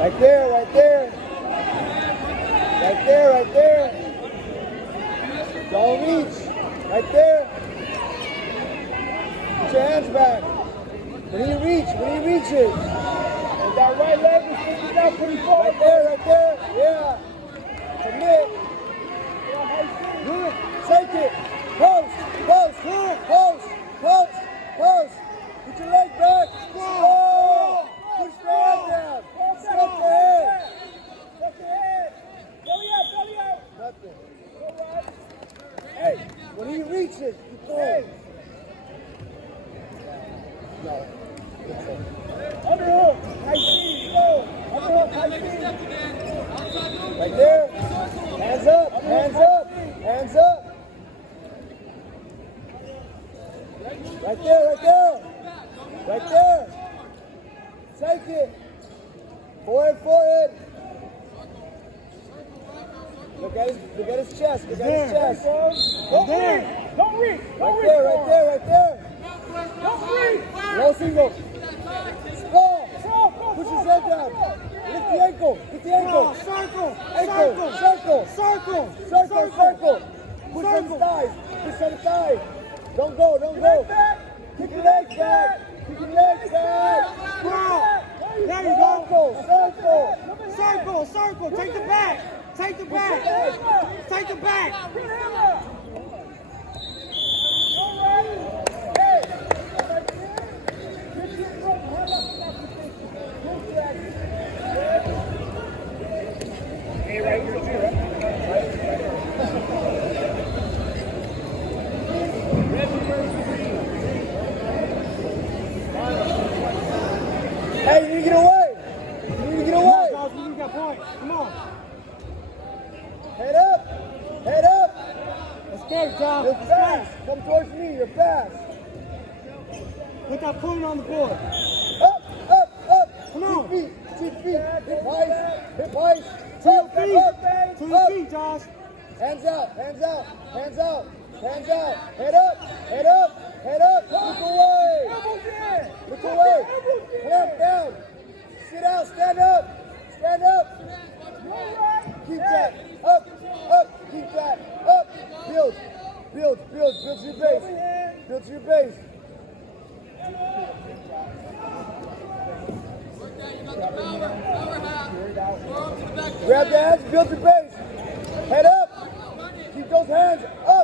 Right there, right there. Right there, right there. Don't reach. Right there. Put your hands back. When he reaches. And that right leg is sticking out pretty far. Right there, right there. Yeah. Commit. Good. Take it. Post. Post. Good. Post. Post. Post. Put your leg back. Oh. Push the head down. Step the head. Step the head. Belly out, belly out. Nothing. Hey, when he reaches, you throw. No. Underhook. High speed. Go. Underhook. High speed. Right there. Hands up. Hands up. Hands up. Right there. Right there. Right there. Take it. Forward, forward. Look at his chest. Look at his chest. Don't reach. Don't reach. Right there, right there, right there. Don't reach. Low single. Sprawl. Push his head down. Lift the ankle. Lift the ankle. Circle. Ankle. Circle. Circle. Circle. Circle. Push on his thighs. Push on his thighs. Don't go. Don't go. Kick your legs back. Kick your legs back. There you go. Circle. Circle. Circle. Take the back. Take the back. Take the back. Hey, right here too, right? Hey, you need to get away. You need to get away. You got points. Come on. Head up! Head up! Let's go, Tom. You're fast. Come towards me. You're fast. Put that point on the board. Up! Up! Up! Come on. 2 feet. 2 feet. Hip height. Hip height. 2 feet. Up. 2 feet, Josh. Hands out. Hands out. Hands out. Hands out. Head up. Head up. Head up. Look away. Look away. Clamp down. Sit out. Stand up. Stand up. Keep that. Up, up, keep that, up, build to your base, build to your base. Grab the hands, build your base, head up, keep those hands up.